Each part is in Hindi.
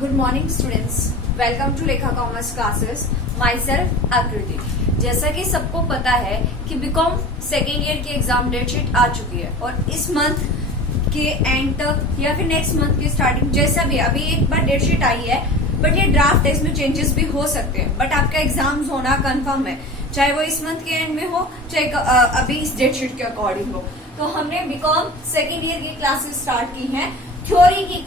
Good morning students, welcome to Lekha commerce classes. Myself Aakriti. जैसा कि सबको पता है कि बीकॉम सेकेंड ईयर की एग्जाम डेट शीट आ चुकी है और इस मंथ के एंड तक या फिर नेक्स्ट मंथ की स्टार्टिंग, जैसा भी अभी एक बार डेट शीट आई है, बट ये ड्राफ्ट है, इसमें चेंजेस भी हो सकते हैं। बट आपका एग्जाम्स होना कंफर्म है, चाहे वो इस मंथ के एंड में हो, चाहे अभी इस डेट शीट के अकॉर्डिंग हो। तो हमने बीकॉम सेकेंड ईयर की क्लासेस स्टार्ट की हैं, थ्योरी की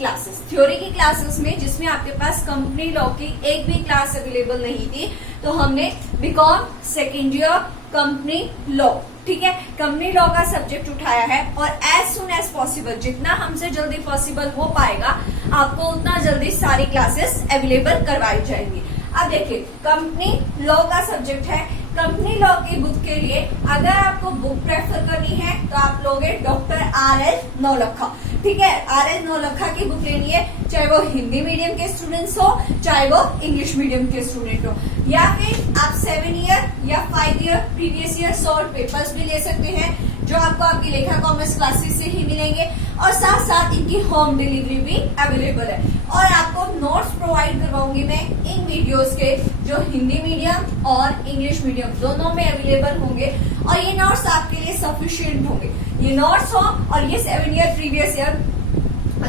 क्लासेस में, जिसमें आपके पास कंपनी लॉ की एक भी क्लास अवेलेबल नहीं थी, तो हमने BCom second year company law, ठीक है, कंपनी लॉ का सब्जेक्ट उठाया है और एज सुन एज पॉसिबल, जितना हमसे जल्दी पॉसिबल हो पाएगा, आपको उतना जल्दी सारी क्लासेस अवेलेबल करवाई जाएंगी। अब देखिए, कंपनी लॉ का सब्जेक्ट है। कंपनी लॉ की बुक के लिए अगर आपको बुक प्रेफर करनी है तो आप लोगे डॉक्टर RL नौलखा, ठीक है। RL नौलखा की बुक लेनी है, चाहे वो हिंदी मीडियम के स्टूडेंट्स हो, चाहे वो इंग्लिश मीडियम के स्टूडेंट हो, या फिर आप 7 ईयर या 5 year previous year solve papers भी ले सकते हैं, जो आपको आपकी लेखा कॉमर्स क्लासेस से ही मिलेंगे और साथ साथ इनकी होम डिलीवरी भी अवेलेबल है। और आपको नोट्स प्रोवाइड करवाऊंगी मैं इन वीडियोस के, जो हिंदी मीडियम और इंग्लिश मीडियम दोनों में अवेलेबल होंगे, और ये नोट्स आपके लिए सफिशिएंट होंगे। ये नोट्स हो और ये 7 year previous year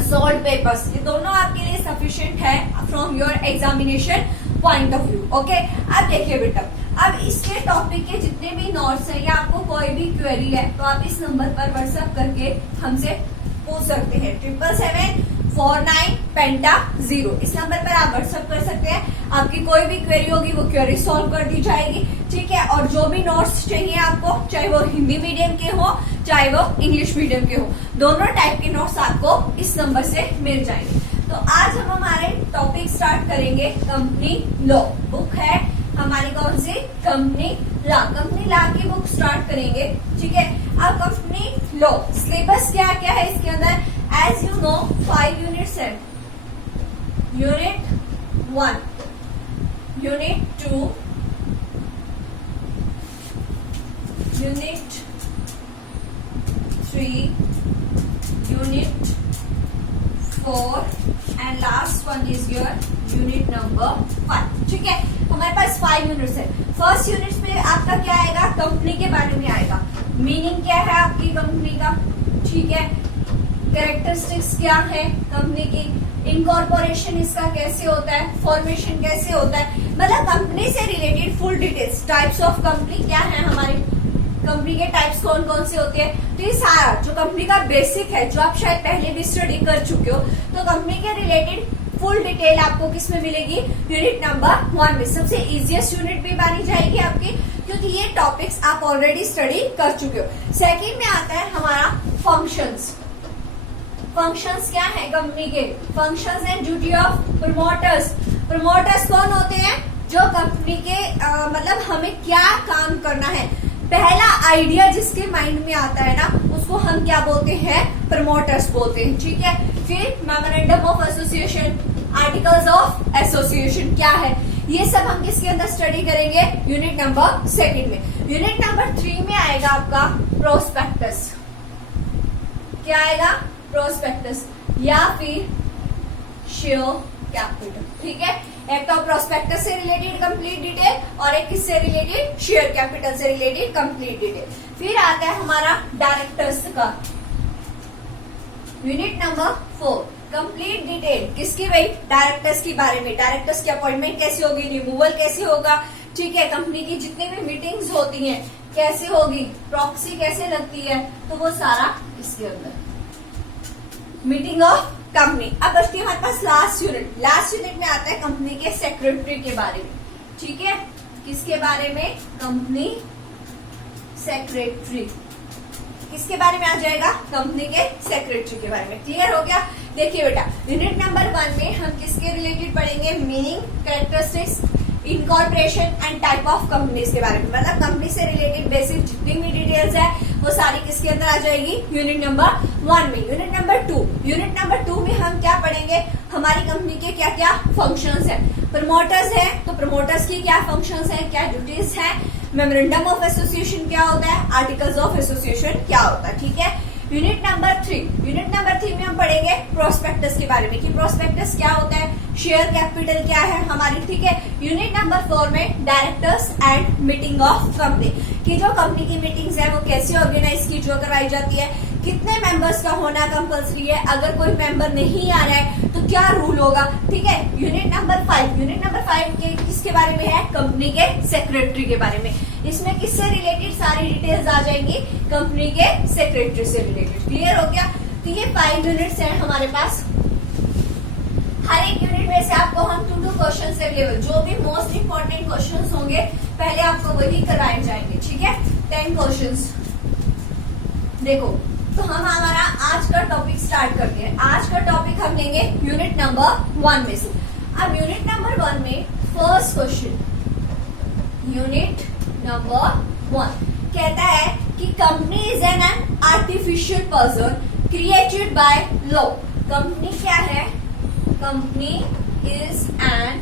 solve papers, ये दोनों आपके लिए सफिशिएंट है from your examination point of view. Okay, अब देखिए बेटा, अब इसके टॉपिक के जितने भी नोट्स हैं या आपको कोई भी क्वेरी है तो आप इस नंबर पर व्हाट्सएप करके हमसे पूछ सकते हैं। 77749 इस नंबर पर आप व्हाट्सएप कर सकते हैं। आपकी कोई भी क्वेरी होगी वो क्वेरी सॉल्व कर दी जाएगी, ठीक है। और जो भी नोट्स चाहिए आपको, चाहे वो हिंदी मीडियम के हो, चाहे वो इंग्लिश मीडियम के हो, दोनों टाइप के नोट्स आपको इस नंबर से मिल जाएंगे। तो आज हम हमारे टॉपिक स्टार्ट करेंगे कंपनी लॉ। बुक है हमारी कौन सी? कंपनी लॉ की बुक स्टार्ट करेंगे, ठीक है। अब कंपनी लॉ सिलेबस क्या क्या है इसके अंदर? एज यू नो 5 यूनिट्स है। Unit 1, unit 2, unit 3, unit 4 and last one is your unit number 5, ठीक है। हमारे पास 5 यूनिट्स है। फर्स्ट यूनिट में आपका क्या आएगा? कंपनी के बारे में आएगा। मीनिंग क्या है आपकी कंपनी का, ठीक है। कैरेक्टरिस्टिक्स क्या है कंपनी की, इनकॉर्पोरेशन इसका कैसे होता है, फॉर्मेशन कैसे होता है, मतलब कंपनी से related full details. Types of company क्या है, हमारी कंपनी के टाइप्स कौन कौन से होते हैं, तो ये सारा जो कंपनी का बेसिक है, जो आप शायद पहले भी स्टडी कर चुके हो, तो कंपनी के रिलेटेड फुल डिटेल आपको किस में मिलेगी? यूनिट नंबर 1 में। सबसे इजीएस्ट यूनिट भी मानी जाएगी आपकी, क्योंकि ये टॉपिक्स आप ऑलरेडी स्टडी कर चुके हो। सेकंड में आता है हमारा फंक्शंस। फंक्शंस क्या है कंपनी के? Functions and duty of promoters. Promoters कौन होते हैं? जो कंपनी के मतलब हमें क्या काम करना है, पहला आइडिया जिसके माइंड में आता है ना, उसको हम क्या बोलते हैं? प्रमोटर्स बोलते हैं, ठीक है। फिर memorandum of association, articles of association क्या है, ये सब हम किसके अंदर स्टडी करेंगे? यूनिट नंबर 2 में। यूनिट नंबर 3 में आएगा आपका प्रोस्पेक्टस। क्या आएगा? प्रोस्पेक्टस या फिर शेयर कैपिटल, ठीक है। एक तो प्रोस्पेक्टस से रिलेटेड कंप्लीट डिटेल और एक किससे रिलेटेड? शेयर कैपिटल से रिलेटेड कंप्लीट डिटेल। फिर आता है हमारा डायरेक्टर्स का यूनिट नंबर 4, कंप्लीट डिटेल। किसकी भाई? डायरेक्टर्स के बारे में। डायरेक्टर्स की अपॉइंटमेंट कैसे होगी, रिमूवल कैसे होगा, ठीक है। कंपनी की जितनी भी मीटिंग्स होती हैं कैसे होगी, प्रॉक्सी कैसे लगती है, तो वो सारा इसके अंदर। Meeting of company. अब बचती है हमारे पास लास्ट यूनिट। लास्ट यूनिट में आता है कंपनी के सेक्रेटरी के बारे में, ठीक है। किसके बारे में? Company secretary. किसके बारे में आ जाएगा? कंपनी के सेक्रेटरी के बारे में। क्लियर हो गया? देखिए बेटा, यूनिट नंबर 1 में हम किसके रिलेटेड पढ़ेंगे? Meaning, characteristics, incorporation and type of companies के बारे में, मतलब कंपनी से रिलेटेड बेसिक जितनी भी डिटेल्स है वो सारी किसके अंदर आ जाएगी? यूनिट नंबर 1 में। यूनिट नंबर 2, यूनिट नंबर 2 में हम क्या पढ़ेंगे? हमारी कंपनी के क्या क्या फंक्शंस हैं। प्रमोटर्स है तो प्रमोटर्स की क्या फंक्शंस हैं, क्या ड्यूटीज हैं, मेमोरेंडम ऑफ एसोसिएशन क्या होता है, आर्टिकल्स ऑफ एसोसिएशन क्या होता है, ठीक है। यूनिट नंबर 3 में हम पढ़ेंगे प्रोस्पेक्टस के बारे में कि प्रोस्पेक्टस क्या होता है, शेयर कैपिटल क्या है हमारी, ठीक है। यूनिट नंबर 4 में directors and meeting of company की जो कंपनी की मीटिंग्स है वो कैसे ऑर्गेनाइज की जो करवाई जाती है, कितने मेंबर्स का होना कंपल्सरी है, अगर कोई मेंबर नहीं आ रहा है तो क्या रूल होगा, ठीक है। यूनिट नंबर 5 के किसके बारे में है, कंपनी के सेक्रेटरी के बारे में। इसमें किससे रिलेटेड सारी डिटेल्स आ जाएंगी, कंपनी के सेक्रेटरी से रिलेटेड। क्लियर हो गया। तो ये 5 यूनिट्स हैं हमारे पास। हर एक यूनिट में से आपको हम 2 क्वेश्चन अवेलेबल, जो भी मोस्ट इंपॉर्टेंट क्वेश्चन होंगे पहले आपको वही कराए जाएंगे, ठीक है। 10 क्वेश्चन। देखो तो हम हमारा आज का टॉपिक स्टार्ट करते हैं। आज का टॉपिक हम लेंगे यूनिट नंबर 1 में से। अब यूनिट नंबर 1 में फर्स्ट क्वेश्चन, यूनिट नंबर 1 कहता है कि company is an artificial person created by law. Company क्या है, company is an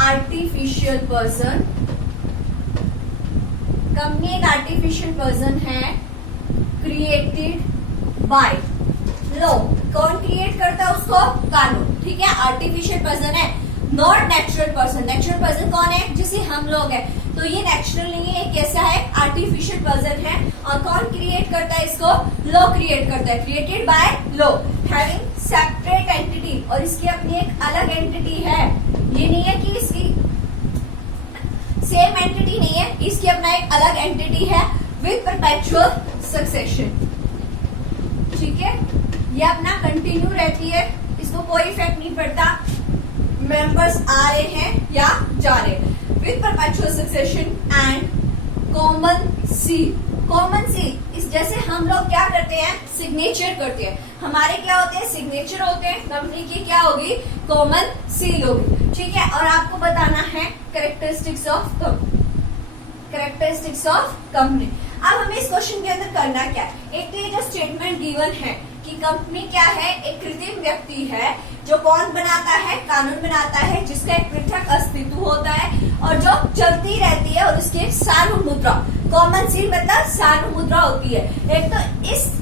artificial person, company एक आर्टिफिशियल पर्सन है क्रिएटेड बाय लॉ। कौन क्रिएट करता है उसको, कानून, ठीक है। आर्टिफिशियल पर्सन है, not natural person. Natural person कौन है, जिसे हम लोग हैं, तो ये नेचुरल नहीं है, कैसा है, आर्टिफिशियल पर्सन है। और कौन क्रिएट करता है इसको, लॉ क्रिएट करता है, created by law, having separate entity, और इसकी अपनी एक अलग एंटिटी है। ये नहीं है कि इसकी सेम एंटिटी नहीं है, इसकी अपना एक अलग एंटिटी है विद परपेचुअल सक्सेशन, ठीक है। ये अपना कंटिन्यू रहती है, इसको कोई इफेक्ट नहीं पड़ता, मेंबर्स आ रहे हैं या जा रहे हैं, with perpetual succession and common seal. Common seal इस जैसे हम लोग क्या करते हैं, सिग्नेचर करते हैं, हमारे क्या होते हैं, सिग्नेचर होते हैं, कंपनी की क्या होगी, कॉमन सील होगी, ठीक है। और आपको बताना है characteristics of company, characteristics of company. अब हमें इस क्वेश्चन के अंदर करना क्या है, एक तो ये जो स्टेटमेंट गिवन है कि कंपनी क्या है, एक कृत्रिम व्यक्ति है जो कौन बनाता है, कानून बनाता है, जिसका एक पृथक अस्तित्व होता है और जो चलती रहती है, और उसकी एक सार्वमुद्रा, कॉमन सील मतलब सार्वमुद्रा होती है। एक तो इस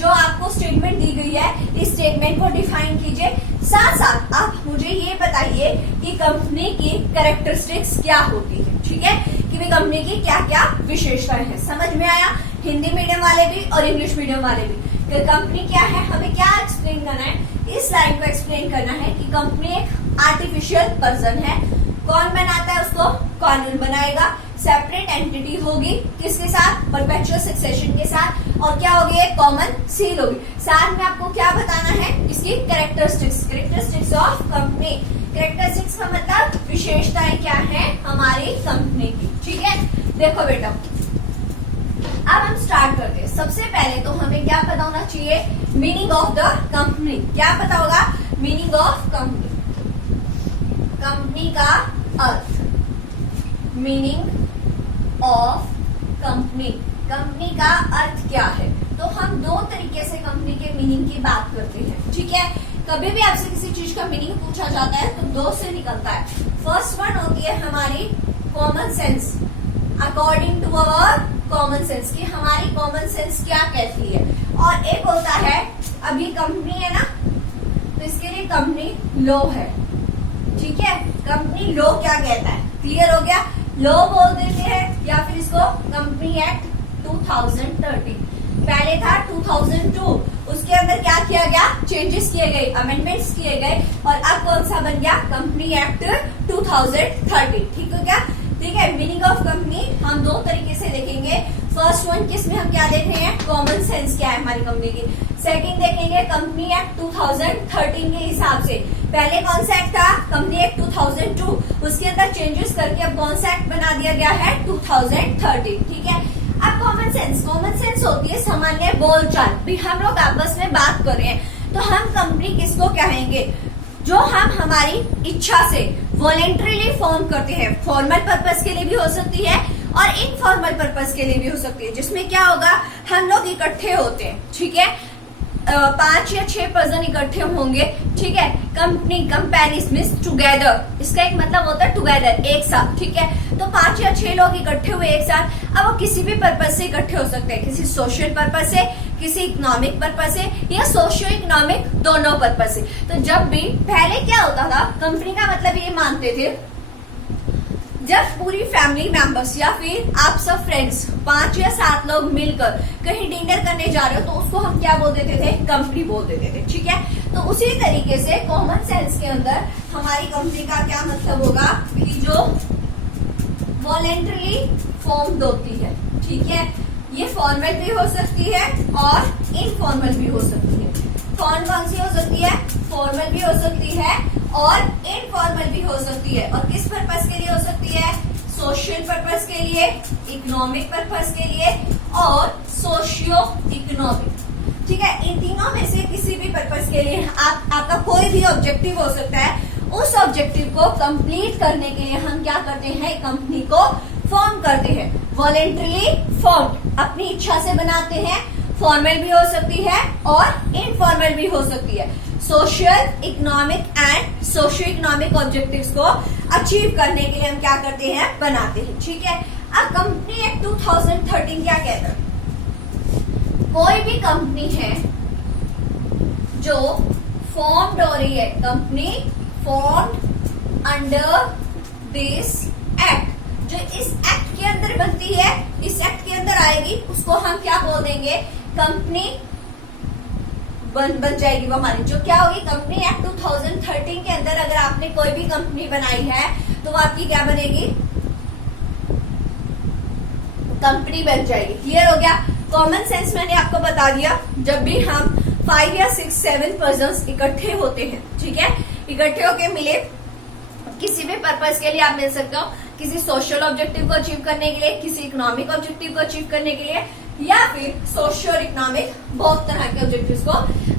जो आपको स्टेटमेंट दी गई है, इस स्टेटमेंट को डिफाइन कीजिए, साथ साथ आप मुझे ये बताइए कि कंपनी की कैरेक्टरिस्टिक्स क्या होती है, ठीक है, कि भी कंपनी की क्या क्या विशेषताएं हैं। समझ में आया, हिंदी मीडियम वाले भी और इंग्लिश मीडियम वाले भी, कि कंपनी क्या है, हमें क्या एक्सप्लेन करना है, इस लाइन को एक्सप्लेन करना है कि कंपनी एक आर्टिफिशियल पर्सन है, कौन बनाता है उसको, कानून बनाएगा, सेपरेट एंटिटी होगी, किसके साथ, परपेचुअल सक्सेशन के साथ, और क्या होगी, एक कॉमन सील होगी। साथ में आपको क्या बताना है, इसकी characteristics, characteristics of company. Characteristics का मतलब विशेषताएं क्या है हमारी कंपनी की, ठीक है। देखो बेटा, अब हम स्टार्ट करते हैं। सबसे पहले तो हमें क्या पता होना चाहिए, मीनिंग ऑफ द कंपनी। क्या पता होगा, मीनिंग ऑफ कंपनी, कंपनी का अर्थ, मीनिंग ऑफ कंपनी, कंपनी का अर्थ क्या है। तो हम 2 तरीके से कंपनी के मीनिंग की बात करते हैं, ठीक है। कभी भी आपसे किसी चीज का मीनिंग पूछा जाता है तो 2 से निकलता है। फर्स्ट वन होती है हमारी common sense, according to our common sense, की हमारी कॉमन सेंस क्या कहती है। और एक होता है, अभी कंपनी है ना, तो इसके लिए कंपनी लॉ है, ठीक है। कंपनी लॉ क्या कहता है, क्लियर हो गया, लॉ बोल देते हैं, या फिर इसको कंपनी एक्ट 2013, पहले था 2002, उसके अंदर क्या किया गया, चेंजेस किए गए, अमेंडमेंट्स किए गए, और अब कौन सा बन गया, कंपनी एक्ट 2013, ठीक हो गया, ठीक है। मीनिंग ऑफ कंपनी हम 2 तरीके से देखेंगे। फर्स्ट वन किसमें हम क्या देख रहे हैं, कॉमन सेंस क्या है हमारी कंपनी की। सेकंड देखेंगे कंपनी एक्ट 2013 के हिसाब से, पहले कौन सा एक्ट था, कंपनी एक्ट 2002, उसके अंदर चेंजेस करके अब कौन सा एक्ट बना दिया गया है, 2013, ठीक है। अब कॉमन सेंस, कॉमन सेंस होती है सामान्य बोलचाल, भी हम लोग आपस में बात कर रहे हैं तो हम कंपनी किसको कहेंगे, जो हम हमारी इच्छा से वॉलेंटरीली फॉर्म करते हैं। फॉर्मल पर्पस के लिए भी हो सकती है और इनफॉर्मल पर्पस के लिए भी हो सकती है, जिसमें क्या होगा, हम लोग इकट्ठे होते हैं, ठीक है, 5 या 6 पर्सन इकट्ठे होंगे, ठीक है। कंपनी, कंपेनीज मींस टुगेदर, इसका एक मतलब होता है टुगेदर, एक साथ, ठीक है। तो 5 या 6 लोग इकट्ठे हुए एक साथ, अब वो किसी भी पर्पज से इकट्ठे हो सकते हैं, किसी सोशल पर्पज से, किसी इकोनॉमिक पर्पज से या सोशियो इकोनॉमिक, दोनों पर्पज से। तो जब भी पहले क्या होता था, कंपनी का मतलब ये मानते थे, जब पूरी फैमिली मेंबर्स या फिर आप सब फ्रेंड्स 5 या 7 लोग मिलकर कहीं डिनर करने जा रहे हो तो उसको हम क्या बोल देते थे, कंपनी बोल देते थे। ठीक है, तो उसी तरीके से कॉमन सेंस के अंदर हमारी कंपनी का क्या मतलब होगा कि जो वॉलेंटरली फॉर्म्ड होती है। ठीक है, ये फॉर्मल भी हो सकती है और इनफॉर्मल भी हो सकती है। कौन कौन सी हो सकती है, फॉर्मल भी हो सकती है और इनफॉर्मल भी हो सकती है। और किस पर्पस के लिए हो सकती है, सोशल पर्पस के लिए, इकोनॉमिक पर्पस के लिए और सोशियो इकोनॉमिक। ठीक है, इन तीनों में से किसी भी पर्पस के लिए आपका कोई भी ऑब्जेक्टिव हो सकता है। उस ऑब्जेक्टिव को कंप्लीट करने के लिए हम क्या करते हैं, कंपनी को फॉर्म करते हैं। वॉलेंटरली फॉर्म, अपनी इच्छा से बनाते हैं। फॉर्मल भी हो सकती है और इनफॉर्मल भी हो सकती है। Social, economic and socio economic objectives को अचीव करने के लिए हम क्या करते हैं, बनाते हैं। ठीक है, अब कंपनी एक्ट 2013 क्या कहता है, कोई भी कंपनी है जो फॉर्म्ड हो रही है, company formed under this act, जो इस एक्ट के अंदर बनती है, इस एक्ट के अंदर आएगी, उसको हम क्या बोल देंगे, कंपनी बन जाएगी। वो हमारी जो क्या होगी, कंपनी एक्ट 2013 के अंदर अगर आपने कोई भी कंपनी बनाई है तो वो आपकी क्या बनेगी, कंपनी बन जाएगी। क्लियर हो गया, कॉमन सेंस मैंने आपको बता दिया। जब भी हम 5 या 6, 7 पर्सन्स इकट्ठे होते हैं, ठीक है, इकट्ठे होके मिले, किसी भी पर्पस के लिए आप मिल सकते हो, किसी सोशल ऑब्जेक्टिव को अचीव करने के लिए, किसी इकोनॉमिक ऑब्जेक्टिव को अचीव करने के लिए, या फिर सोशल इकोनॉमिक, बहुत तरह के ऑब्जेक्टिव्स को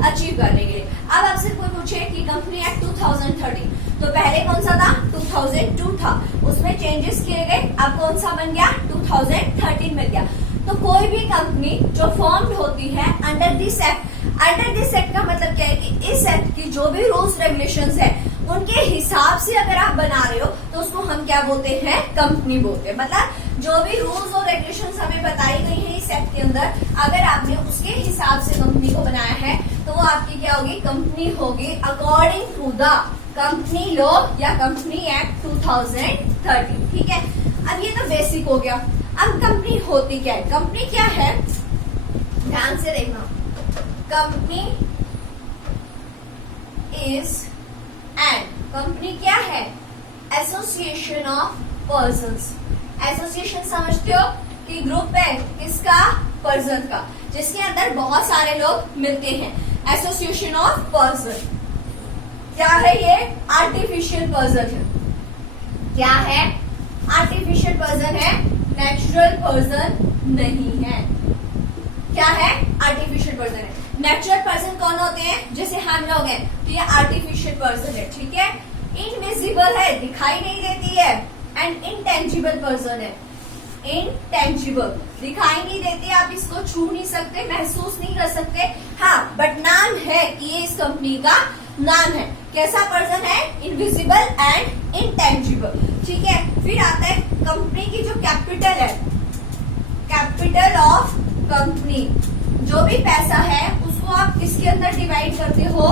अचीव करने के लिए। अब आपसे कोई पूछे कि कंपनी एक्ट 2013, तो पहले कौन सा था, 2002 था, उसमें चेंजेस किए गए, अब कौन सा बन गया, 2013 मिल गया। तो कोई भी कंपनी जो फॉर्म्ड होती है under this act, under this act का मतलब क्या है कि इस एक्ट की जो भी रूल्स रेगुलेशंस है उनके हिसाब से अगर आप बना रहे हो तो उसको हम क्या बोलते हैं, कंपनी बोलते हैं। मतलब जो भी रूल्स और रेगुलेशंस हमें बताई गई है इस एक्ट के अंदर, अगर आपने उसके हिसाब से कंपनी को बनाया है तो वो आपकी क्या होगी, कंपनी होगी according to the company law या कंपनी एक्ट 2013। ठीक है, अब ये तो बेसिक हो गया। अब कंपनी होती क्या है, कंपनी क्या है, ध्यान से देखना, कंपनी इज एंड, कंपनी क्या है, एसोसिएशन ऑफ पर्सन्स। एसोसिएशन समझते हो कि ग्रुप है किसका, पर्सन का, जिसके अंदर बहुत सारे लोग मिलते हैं। एसोसिएशन ऑफ पर्सन क्या है, ये आर्टिफिशियल पर्सन है। क्या है, आर्टिफिशियल पर्सन है, नेचुरल पर्सन नहीं है। क्या है, आर्टिफिशियल पर्सन है। नेचुरल पर्सन कौन होते हैं, जैसे हम लोग हैं, तो ये आर्टिफिशियल पर्सन है। ठीक है, इनविजिबल है, दिखाई नहीं देती है, एंड इनटेंजिबल पर्सन है। इनटेंजिबल, दिखाई नहीं देती, आप इसको छू नहीं सकते, महसूस नहीं कर सकते, हाँ, बट नाम है कि ये इस कंपनी का नाम है। कैसा पर्सन है, इनविजिबल एंड इनटेंजिबल। ठीक है, फिर आता है कंपनी की जो कैपिटल है, कैपिटल ऑफ कंपनी, जो भी पैसा है उसको आप किसके अंदर डिवाइड करते हो,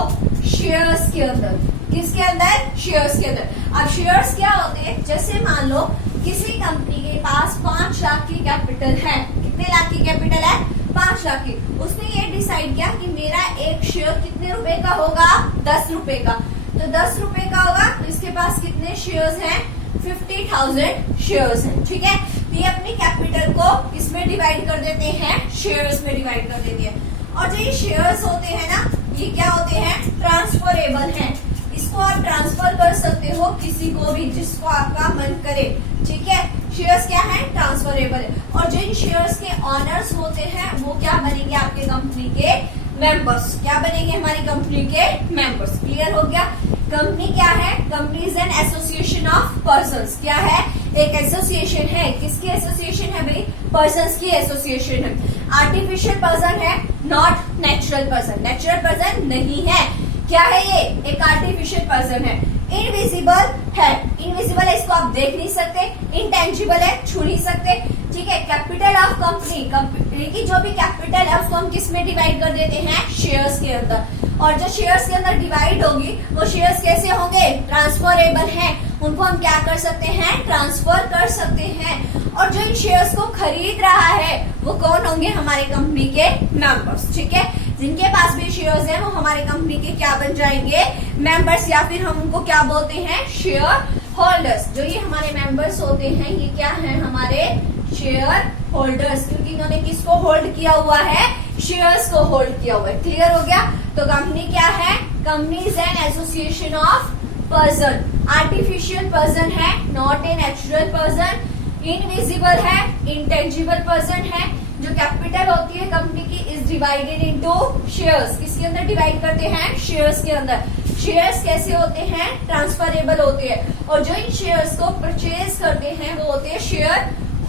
शेयर्स के अंदर। किसके अंदर, शेयर्स के अंदर। अब शेयर्स क्या होते हैं, जैसे मान लो किसी कंपनी के पास 5 लाख की कैपिटल है, कितने लाख की कैपिटल है, 5 लाख की। उसने ये डिसाइड किया कि मेरा एक शेयर कितने रुपए का होगा, 10 रुपए का, तो 10 रुपए का होगा, तो इसके पास कितने शेयर्स हैं, 50,000 शेयर्स हैं। ठीक है, तो ये अपनी कैपिटल को किसमें डिवाइड कर देते हैं, शेयर्स में डिवाइड कर देते हैं। और जो ये शेयर्स होते हैं ना, ये क्या होते हैं, ट्रांसफरेबल हैं। इसको आप ट्रांसफर कर सकते हो किसी को भी, जिसको आपका मन करे। ठीक है, शेयर्स क्या है, ट्रांसफरेबल है। और जिन शेयर्स के ऑनर्स होते हैं वो क्या बनेंगे, आपके कंपनी के मेंबर्स। क्या बनेंगे, हमारी कंपनी के मेंबर्स। क्लियर हो गया, कंपनी क्या है, company is an association of persons. क्या है, एक एसोसिएशन है, किसकी एसोसिएशन है भाई, पर्सन्स की एसोसिएशन है। आर्टिफिशियल पर्सन है, not natural person, natural person नहीं है। क्या है ये, एक आर्टिफिशियल पर्सन है। इनविजिबल है, इनविजिबल है, इसको आप देख नहीं सकते। इनटेंजिबल है, छू नहीं सकते। ठीक है। कैपिटल ऑफ कंपनी की जो भी कैपिटल है उसको हम किस में डिवाइड कर देते हैं, शेयर्स के अंदर। और जो शेयर्स के अंदर डिवाइड होगी वो शेयर्स कैसे होंगे, ट्रांसफरेबल हैं, उनको हम क्या कर सकते हैं, ट्रांसफर कर सकते हैं। और जो इन शेयर्स को खरीद रहा है वो कौन होंगे, हमारे कंपनी के मेंबर्स। ठीक है, जिनके पास भी शेयर्स हैं वो हमारे कंपनी के क्या बन जाएंगे, मेंबर्स, या फिर हम उनको क्या बोलते हैं, शेयर होल्डर्स। जो ये हमारे मेंबर्स होते हैं ये क्या है, हमारे शेयर होल्डर्स, क्योंकि इन्होंने किसको होल्ड किया हुआ है, शेयर्स को होल्ड किया हुआ है। क्लियर हो गया। तो कंपनी क्या है, company is an association of person, artificial person है, not a natural person, invisible है, इंटेंजिबल पर्सन है। जो कैपिटल होती है कंपनी की इज डिवाइडेड इनटू शेयर्स, किसके अंदर डिवाइड करते हैं, शेयर्स के अंदर। शेयर्स कैसे होते हैं, ट्रांसफरेबल होते हैं। और जो इन शेयर्स को परचेज करते हैं वो होते हैं शेयर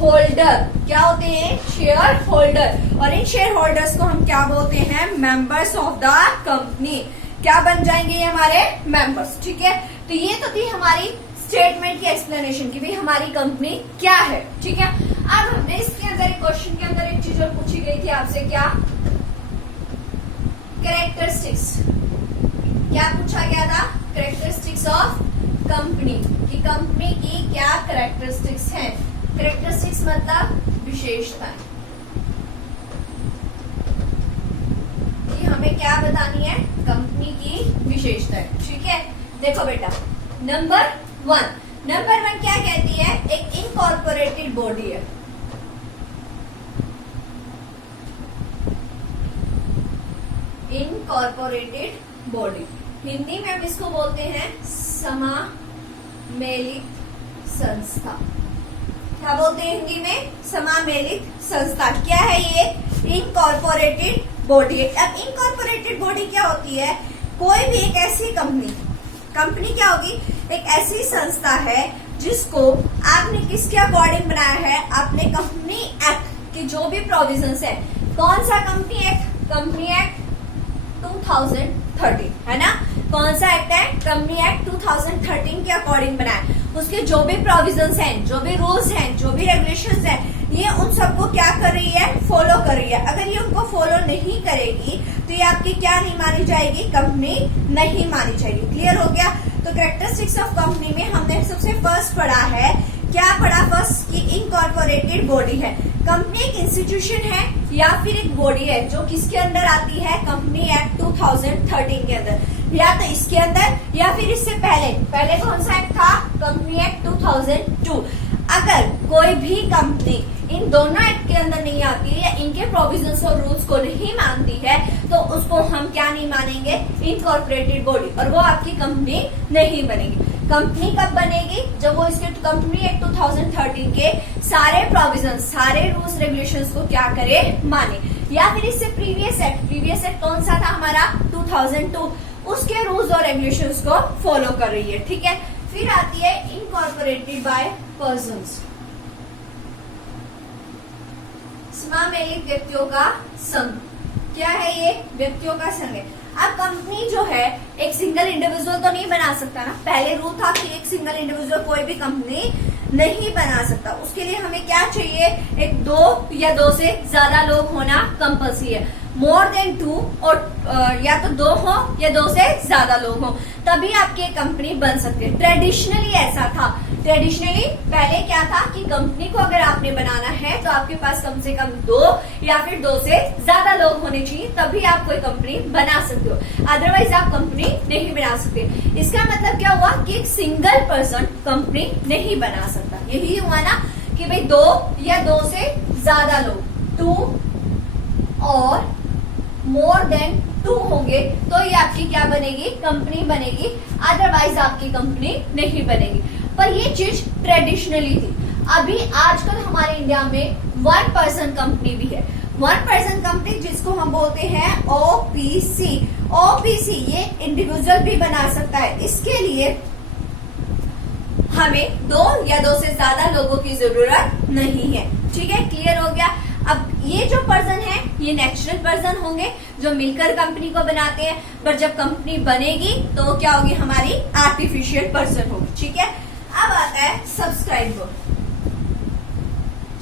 होल्डर। क्या होते हैं, शेयर होल्डर। और इन शेयर होल्डर्स को हम क्या बोलते हैं, मेंबर्स ऑफ द कंपनी। क्या बन जाएंगे ये हमारे मेंबर्स। ठीक है, तो ये तो थी हमारी स्टेटमेंट की एक्सप्लेनेशन की भी हमारी कंपनी क्या है। ठीक है, अब हमने इसके अंदर एक क्वेश्चन के अंदर एक चीज और पूछी गई थी आपसे, क्या, कैरेक्टरिस्टिक्स। क्या पूछा गया था, कैरेक्टरिस्टिक्स ऑफ कंपनी, कि कंपनी की क्या कैरेक्टरिस्टिक्स हैं। कैरेक्टरिस्टिक्स मतलब विशेषताएं, कि हमें क्या बतानी है, कंपनी की विशेषताएं। ठीक है, देखो बेटा, नंबर वन क्या कहती है, एक इनकॉर्पोरेटेड बॉडी है। इनकॉर्पोरेटेड बॉडी, हिंदी में हम इसको बोलते हैं समामेलित संस्था। क्या बोलते हैं हिंदी में, समामेलित संस्था। क्या है ये, इनकॉर्पोरेटेड बॉडी। अब इनकॉर्पोरेटेड बॉडी क्या होती है, कोई भी एक ऐसी कंपनी क्या होगी, एक ऐसी संस्था है जिसको आपने किसके अकॉर्डिंग बनाया है, आपने कंपनी एक्ट के जो भी प्रोविजंस है। कौन सा कंपनी एक्ट, कंपनी एक्ट 2013 है ना, कौन सा एक्ट है, कंपनी एक्ट 2013 के अकॉर्डिंग बनाया। उसके जो भी प्रोविजंस हैं, जो भी रूल्स हैं, जो भी रेगुलेशंस हैं, ये उन सबको क्या कर रही है, फॉलो कर रही है। अगर ये उनको फॉलो नहीं करेगी तो ये आपकी क्या नहीं मानी जाएगी, कंपनी नहीं मानी जाएगी। क्लियर हो गया। तो कैरेक्टरिस्टिक्स ऑफ कंपनी में हमने सबसे फर्स्ट पढ़ा है, क्या पढ़ा फर्स्ट, की इनकॉर्पोरेटेड बॉडी है। कंपनी एक इंस्टीट्यूशन है या फिर एक बॉडी है जो किसके अंदर आती है, कंपनी एक्ट 2013 के अंदर, या तो इसके अंदर या फिर इससे पहले कौन सा एक्ट था, कंपनी एक्ट 2002। अगर कोई भी कंपनी इन दोनों एक्ट के अंदर नहीं आती है या इनके प्रोविजंस और रूल्स को नहीं मानती है तो उसको हम क्या नहीं मानेंगे, इनकॉर्पोरेटेड बॉडी, और वो आपकी कंपनी नहीं बनेगी। कंपनी कब बनेगी, जब वो इसके कंपनी एक्ट 2013 के सारे प्रोविजंस, सारे रूल्स रेगुलेशंस को क्या करे, माने। या फिर इससे प्रीवियस एक्ट कौन सा था हमारा, 2002, उसके रूल्स और रेगुलेशंस को फॉलो कर रही है। ठीक है, फिर आती है इनकॉर्पोरेटेड बाय पर्सन्स, समामेलित व्यक्तियों का संघ। क्या है ये, व्यक्तियों का संघ है। अब कंपनी जो है एक सिंगल इंडिविजुअल तो नहीं बना सकता ना, पहले रूल था कि एक सिंगल इंडिविजुअल कोई भी कंपनी नहीं बना सकता। उसके लिए हमें क्या चाहिए, एक 2 या 2 से ज्यादा लोग होना कंपल्सरी है। मोर देन 2 और या तो 2 हो या 2 से ज्यादा लोग हो, तभी आपकी एक कंपनी बन सकती है। ट्रेडिशनली ऐसा था, ट्रेडिशनली पहले क्या था कि कंपनी को अगर आपने बनाना है तो आपके पास कम से कम 2 या फिर 2 से ज्यादा लोग होने चाहिए, तभी आप कोई कंपनी बना सकते हो, अदरवाइज आप कंपनी नहीं बना सकते। इसका मतलब क्या हुआ कि एक सिंगल पर्सन कंपनी नहीं बना सकता। यही हुआ ना कि भाई 2 या 2 से ज्यादा लोग, 2 और मोर देन 2 होंगे तो ये आपकी क्या बनेगी, कंपनी बनेगी, अदरवाइज आपकी कंपनी नहीं बनेगी। पर ये चीज ट्रेडिशनली थी। अभी आजकल हमारे इंडिया में 1 पर्सन कंपनी भी है, 1 पर्सन कंपनी जिसको हम बोलते हैं ओपीसी। ओपीसी ये इंडिविजुअल भी बना सकता है। इसके लिए हमें 2 या 2 से ज्यादा लोगों की जरूरत नहीं है। ठीक है, क्लियर हो गया। अब ये जो पर्सन है ये नेचुरल पर्सन होंगे जो मिलकर कंपनी को बनाते हैं, पर जब कंपनी बनेगी तो क्या होगी, हमारी आर्टिफिशियल पर्सन होगी। ठीक है, अब आता है सब्सक्राइबर।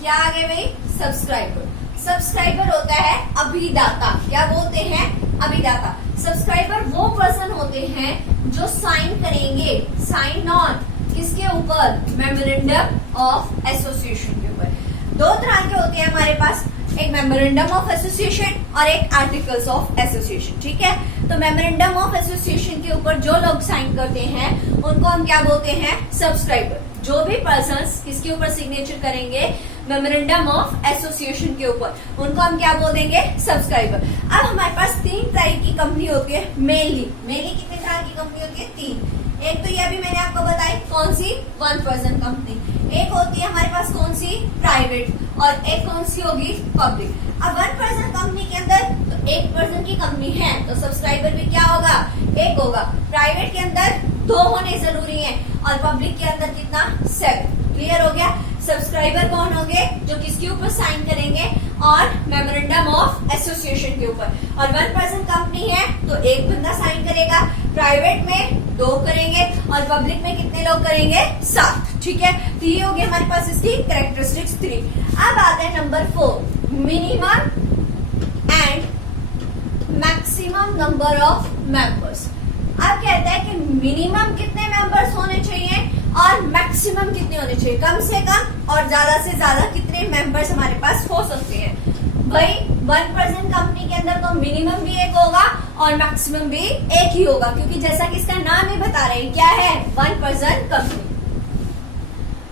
क्या आ गए भाई? सब्सक्राइबर। सब्सक्राइबर होता है अभिदाता। क्या बोलते हैं? अभिदाता। सब्सक्राइबर वो पर्सन होते हैं जो साइन करेंगे, साइन ऑन किसके ऊपर? मेमोरेंडम ऑफ एसोसिएशन के ऊपर। दो तरह के होते हैं हमारे पास, एक मेमोरेंडम ऑफ एसोसिएशन और एक आर्टिकल्स ऑफ एसोसिएशन। ठीक है, तो मेमोरेंडम ऑफ एसोसिएशन के ऊपर जो लोग साइन करते हैं उनको हम क्या बोलते हैं? सब्सक्राइबर। जो भी पर्सन्स किसके ऊपर सिग्नेचर करेंगे? मेमोरेंडम ऑफ एसोसिएशन के ऊपर, उनको हम क्या बोल देंगे? सब्सक्राइबर। अब हमारे पास 3 टाइप की कंपनी होती है मेनली। मेनली कितने तरह की कंपनी होती है? 3। एक तो ये अभी मैंने आपको बताई, कौन सी? 1 पर्सन कंपनी। एक होती है हमारे पास कौन सी? प्राइवेट। और एक कौन सी होगी? पब्लिक। अब 1 पर्सन कंपनी के अंदर तो 1 पर्सन की कंपनी है तो सब्सक्राइबर भी क्या होगा? 1 होगा। प्राइवेट के अंदर 2 होने जरूरी है और पब्लिक के अंदर कितना? 7। क्लियर हो गया? सब्सक्राइबर कौन होंगे? जो किसके ऊपर साइन करेंगे? और मेमोरेंडम ऑफ एसोसिएशन के ऊपर। और 1 पर्सन कंपनी है तो 1 बंदा साइन करेगा, प्राइवेट में 2 करेंगे और पब्लिक में कितने लोग करेंगे? 7। ठीक है, तो ये हो गया हमारे पास इसकी कैरेक्टरिस्टिक्स 3। अब आता है number 4, minimum and maximum number of members. अब कहता है कि मिनिमम कितने मेंबर्स होने चाहिए और मैक्सिमम कितने होने चाहिए, कम से कम और ज्यादा से ज्यादा कितने मेंबर्स हमारे पास हो सकते हैं। भाई 1 पर्सन कंपनी के अंदर तो मिनिमम भी 1 होगा और मैक्सिमम भी 1 ही होगा, क्योंकि जैसा कि इसका नाम ही बता रहे हैं, क्या है? 1 person company.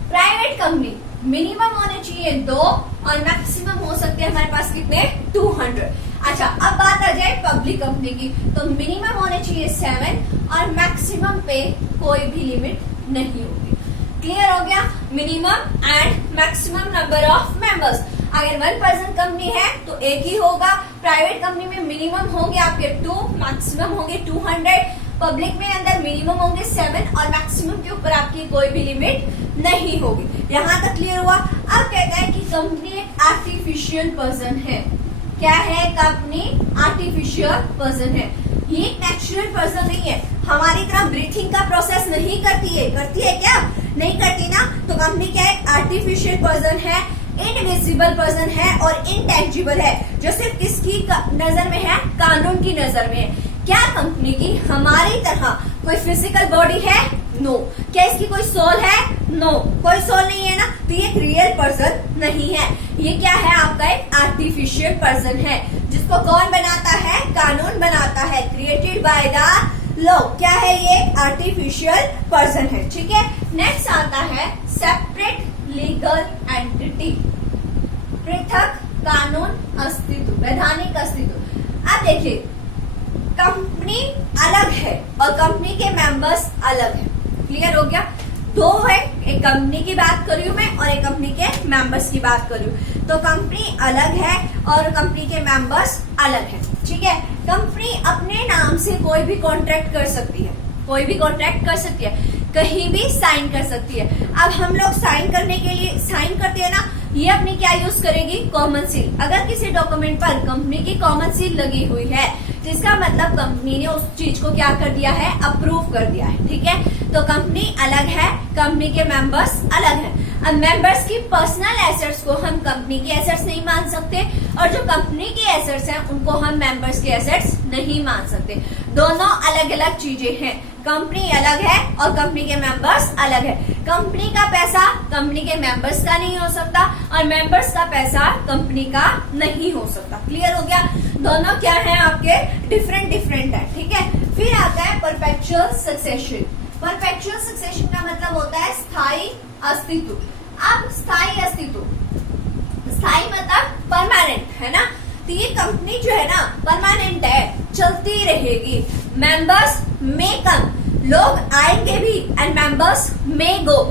Private company minimum होने चाहिए 2 और मैक्सिमम हो सकते हैं हमारे पास कितने? 200। अच्छा, अब बात आ जाए पब्लिक कंपनी की, तो मिनिमम होने चाहिए 7 और मैक्सिमम पे कोई भी लिमिट नहीं होगी। क्लियर हो गया? Minimum and maximum number of members. अगर 1 पर्सन कंपनी है तो 1 ही होगा। प्राइवेट कंपनी में मिनिमम होंगे आपके 2, मैक्सिमम होंगे 200। पब्लिक में अंदर मिनिमम होंगे 7 और मैक्सिमम के ऊपर आपकी कोई भी लिमिट नहीं होगी। यहाँ तक क्लियर हुआ? अब कहता है कि कंपनी एक आर्टिफिशियल पर्सन है। क्या है? कंपनी आर्टिफिशियल पर्सन है। ये एक नेचुरल पर्सन नहीं है, हमारी तरह ब्रीथिंग का प्रोसेस नहीं करती है। करती है क्या? नहीं करती ना। तो कंपनी क्या है? आर्टिफिशियल पर्सन है, इनविजिबल पर्सन है और इनटेंजिबल है, जो सिर्फ किसकी नजर में है? कानून की नजर में है। क्या कंपनी की हमारी तरह कोई फिजिकल बॉडी है? नो। क्या इसकी कोई सोल है? नो, कोई सोल नहीं है ना, तो ये एक रियल पर्सन नहीं है। ये क्या है? आपका एक आर्टिफिशियल पर्सन है, जिसको कौन बनाता है? कानून बनाता है, क्रिएटेड बाय द लॉ। क्या है? ये एक आर्टिफिशियल पर्सन है। ठीक है, नेक्स्ट आता है सेपरेट लीगल एंटिटी, पृथक कानून अस्तित्व, वैधानिक अस्तित्व। अब देखिए, कंपनी अलग है और कंपनी के मेंबर्स अलग है। क्लियर हो गया? 2 है, एक कंपनी की बात कर रही हूं मैं और एक कंपनी के मेंबर्स की बात कर रही हूँ। तो कंपनी अलग है और कंपनी के मेंबर्स अलग है। ठीक है, कंपनी अपने नाम से कोई भी कॉन्ट्रैक्ट कर सकती है, कोई भी कॉन्ट्रैक्ट कर सकती है, कहीं भी साइन कर सकती है। अब हम लोग साइन करने के लिए साइन करते हैं ना, ये अपनी क्या यूज करेगी? Common seal. अगर किसी डॉक्यूमेंट पर कंपनी की कॉमन सील लगी हुई है तो इसका मतलब कंपनी ने उस चीज को क्या कर दिया है? अप्रूव कर दिया है। ठीक है, तो कंपनी अलग है, कंपनी के मेंबर्स अलग हैं। अब मेंबर्स की पर्सनल एसेट्स को हम कंपनी की एसेट्स नहीं मान सकते और जो कंपनी की एसेट्स हैं उनको हम मेंबर्स के एसेट्स नहीं मान सकते। दोनों अलग अलग चीजें हैं। कंपनी अलग है और कंपनी के मेंबर्स अलग है। कंपनी का पैसा कंपनी के मेंबर्स का नहीं हो सकता और मेंबर्स का पैसा कंपनी का नहीं हो सकता। क्लियर हो गया? दोनों क्या है? आपके डिफरेंट डिफरेंट है। ठीक है, फिर आता है परपेचुअल सक्सेशन। परपेचुअल सक्सेशन का मतलब होता है स्थायी अस्तित्व। अब स्थायी अस्तित्व, स्थायी मतलब परमानेंट, है ना। तो ये कंपनी जो है ना परमानेंट है, चलती रहेगी। मेंबर्स में कम, लोग आएंगे भी and members may go.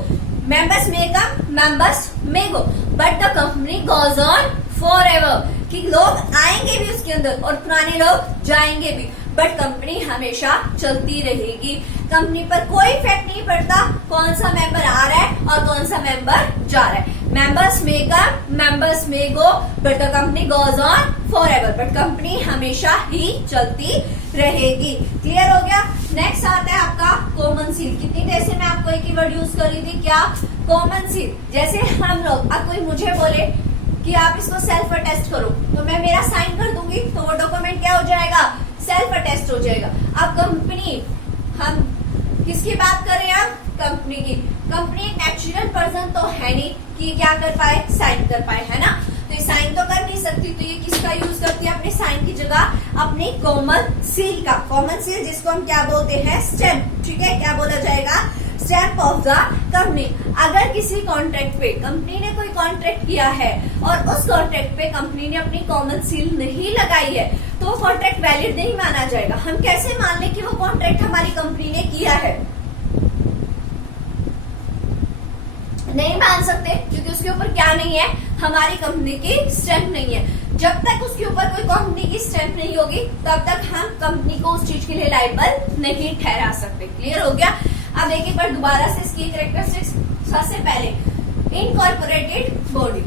Members में come, members may go, but the company goes on for ever. कि लोग आएंगे भी उसके अंदर और पुराने लोग जाएंगे भी, बट कंपनी हमेशा चलती रहेगी। कंपनी पर कोई इफेक्ट नहीं पड़ता कौन सा मेंबर आ रहा है और कौन सा मेंबर जा रहा है। मेंबर्स में come, members may go, but the company goes on for ever. बट कंपनी हमेशा ही चलती रहेगी। क्लियर हो गया? नेक्स्ट आता है आपका कॉमन सील। कितनी देर से मैं आपको एक ही वर्ड यूज कर रही थी? क्या? कॉमन सील, जैसे हम लोग, अब कोई मुझे बोले कि आप इसको सेल्फ अटेस्ट करो, तो मैं मेरा साइन कर दूंगी, तो वो डॉक्यूमेंट क्या हो जाएगा, सेल्फ अटेस्ट हो जाएगा। अब कंपनी, हम किसकी बात कर रहे हैं, अब कंपनी की। कंपनी एक नेचुरल पर्सन तो है नहीं कि क्या कर पाए, साइन कर पाए, है ना। तो ये साइन तो कर नहीं सकती, तो ये किसका यूज करती है अपने साइन की जगह, अपनी कॉमन सील का। कॉमन सील जिसको हम क्या बोलते हैं, स्टैम्प, ठीक है, क्या बोला जाएगा, स्टैम्प ऑफ द कंपनी। अगर किसी कॉन्ट्रैक्ट पे कंपनी ने कोई कॉन्ट्रैक्ट किया है और उस कॉन्ट्रैक्ट पे कंपनी ने अपनी कॉमन सील नहीं लगाई है, तो वो कॉन्ट्रैक्ट वैलिड नहीं माना जाएगा। हम कैसे मान लें कि वो कॉन्ट्रैक्ट हमारी कंपनी ने किया है, नहीं मान सकते, क्योंकि उसके ऊपर क्या नहीं है, हमारी कंपनी की स्टैम्प नहीं है। जब तक उसके ऊपर कोई कंपनी की स्टैम्प नहीं होगी, तब तक हम कंपनी को उस चीज के लिए लायबल नहीं ठहरा सकते। क्लियर हो गया। अब एक बार दोबारा से इसकी कैरेक्टरिस्टिक्स। सबसे पहले इनकॉर्पोरेटेड बॉडी,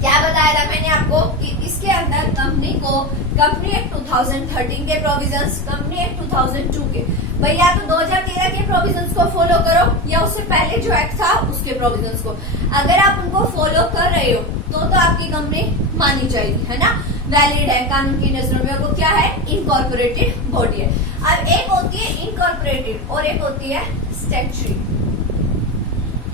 क्या बताया था मैंने आपको कि इसके अंदर कंपनी एक्ट 2013 के प्रोविजंस, कंपनी एक्ट 2002 के, भैया तो 2013 के प्रोविजंस को फॉलो करो या उससे पहले जो एक्ट था उसके प्रोविजंस को। अगर आप उनको फॉलो कर रहे हो तो आपकी कंपनी मानी जाएगी, है ना, वैलिड है कानून की नजरों में, और वो क्या है, इनकॉर्पोरेटेड बॉडी है। अब एक होती है इनकॉर्पोरेटेड और एक होती है स्टैट्यूटरी।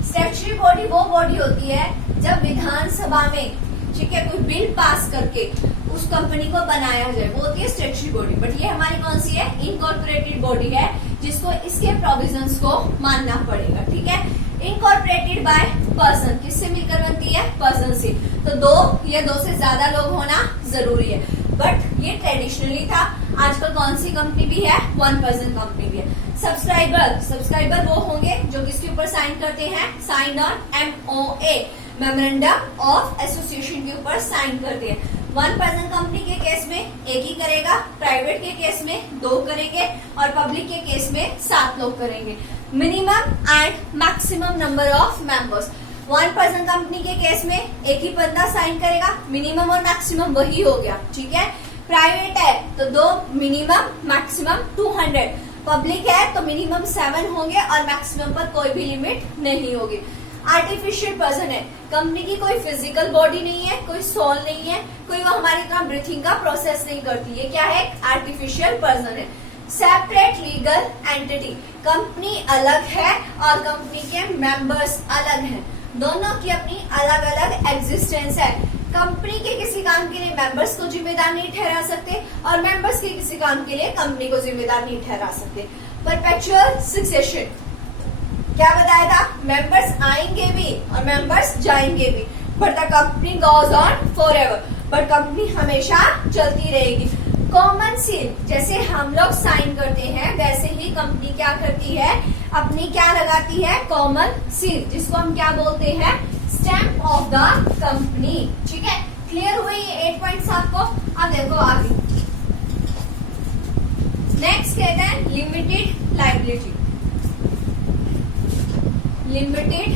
स्टैट्यूटरी बॉडी वो बॉडी होती है जब विधानसभा में, ठीक है, कोई बिल पास करके उस कंपनी को बनाया जाए, वो होती है स्टैट्यूटरी बॉडी। बट ये हमारी कौन सी है, इनकॉर्पोरेटेड बॉडी है, जिसको इसके प्रोविजंस को मानना पड़ेगा, ठीक है। इनकॉर्पोरेटेड बाय पर्सन, किससे मिलकर बनती है, पर्सन से। तो दो या दो से ज्यादा लोग होना जरूरी है, बट ये ट्रेडिशनली था। आजकल कौन सी कंपनी भी है, वन पर्सन कंपनी भी है। सब्सक्राइबर वो होंगे जो किसके ऊपर साइन करते हैं, sign on MOA, memorandum of association के ऊपर साइन करते हैं। वन पर्सन कंपनी के केस में एक ही करेगा, प्राइवेट के केस में 2 करेंगे और पब्लिक के केस में 7 लोग करेंगे। Minimum and maximum number of members, one person company के केस में एक ही बंदा साइन करेगा, मिनिमम और मैक्सिमम वही हो गया, ठीक है। प्राइवेट है तो 2, मिनिमम मैक्सिमम 200, पब्लिक है तो मिनिमम 7 होंगे और मैक्सिमम पर कोई भी लिमिट नहीं होगी। आर्टिफिशियल पर्सन है, कंपनी की कोई फिजिकल बॉडी नहीं है, कोई सोल नहीं है, कोई वो हमारी तरह ब्रीथिंग का प्रोसेस नहीं करती है, क्या है, आर्टिफिशियल पर्सन है। सेपरेट लीगल एंटिटी, कंपनी अलग है और कंपनी के मेंबर्स अलग हैं, दोनों की अपनी अलग अलग एग्जिस्टेंस है। कंपनी के किसी काम के लिए मेंबर्स को जिम्मेदार नहीं ठहरा सकते और मेंबर्स के किसी काम के लिए कंपनी को जिम्मेदार नहीं ठहरा सकते। परपेचुअल सक्सेशन, क्या बताया था, मेंबर्स आएंगे भी और मेंबर्स जाएंगे भी, but the company goes on forever, but company हमेशा चलती रहेगी। कॉमन सील, जैसे हम लोग साइन करते हैं वैसे ही कंपनी क्या करती है, अपनी क्या लगाती है, कॉमन सील, जिसको हम क्या बोलते हैं, स्टैम्प ऑफ द कंपनी, ठीक है। क्लियर हुई ये 8 पॉइंट्स आपको। अब देखो आगे, नेक्स्ट कहते हैं लिमिटेड लायबिलिटी। लिमिटेड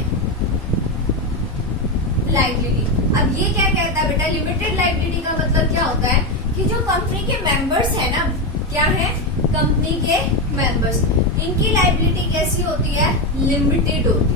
लायबिलिटी, अब ये क्या कहता है बेटा, लिमिटेड लायबिलिटी का मतलब क्या होता है कि जो कंपनी के मेंबर्स है ना, क्या है, कंपनी के मेंबर्स, इनकी लायबिलिटी कैसी होती है, लिमिटेड होती है।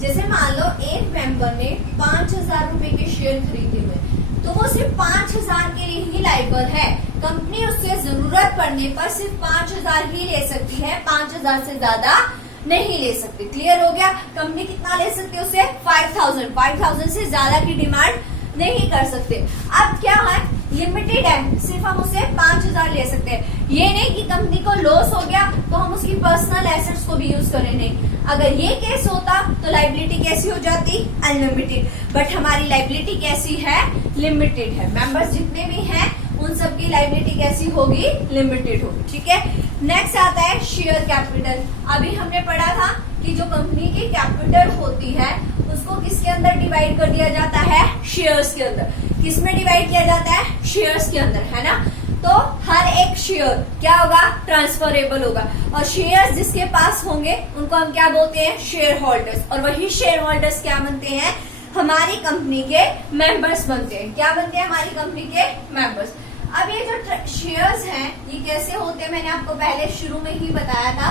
जैसे मान लो एक मेंबर ने 5,000 रुपए के शेयर खरीदे हुए, तो वो सिर्फ 5,000 के लिए ही लायबल है। कंपनी उससे जरूरत पड़ने पर सिर्फ 5,000 ही ले सकती है, 5,000 से ज्यादा नहीं ले सकती। क्लियर हो गया। कंपनी कितना ले सकती है उससे, 5,000 से ज्यादा की डिमांड नहीं कर सकते। अब क्या है, लिमिटेड है, सिर्फ हम उसे 5,000 ले सकते हैं। ये नहीं कि कंपनी को लॉस हो गया तो हम उसकी पर्सनल एसेट्स को भी यूज करें, नहीं। अगर ये केस होता तो लायबिलिटी कैसी हो जाती, अनलिमिटेड, बट हमारी लायबिलिटी कैसी है, लिमिटेड है। मेंबर्स जितने भी हैं उन सबकी लायबिलिटी कैसी होगी, लिमिटेड होगी, ठीक है। नेक्स्ट आता है शेयर कैपिटल। अभी हमने पढ़ा था कि जो कंपनी की कैपिटल होती है उसको किसके अंदर डिवाइड कर दिया जाता है, शेयर्स के अंदर। किसमें डिवाइड किया जाता है, शेयर्स के अंदर, है ना। तो हर एक शेयर क्या होगा, ट्रांसफरेबल होगा, और शेयर्स जिसके पास होंगे उनको हम क्या बोलते हैं, शेयर होल्डर्स, और वही शेयर होल्डर्स क्या बनते हैं, हमारी कंपनी के मेंबर्स बनते हैं। क्या बनते हैं, हमारी कंपनी के मेंबर्स। अब ये जो शेयर्स हैं ये कैसे होते हैं, मैंने आपको पहले शुरू में ही बताया था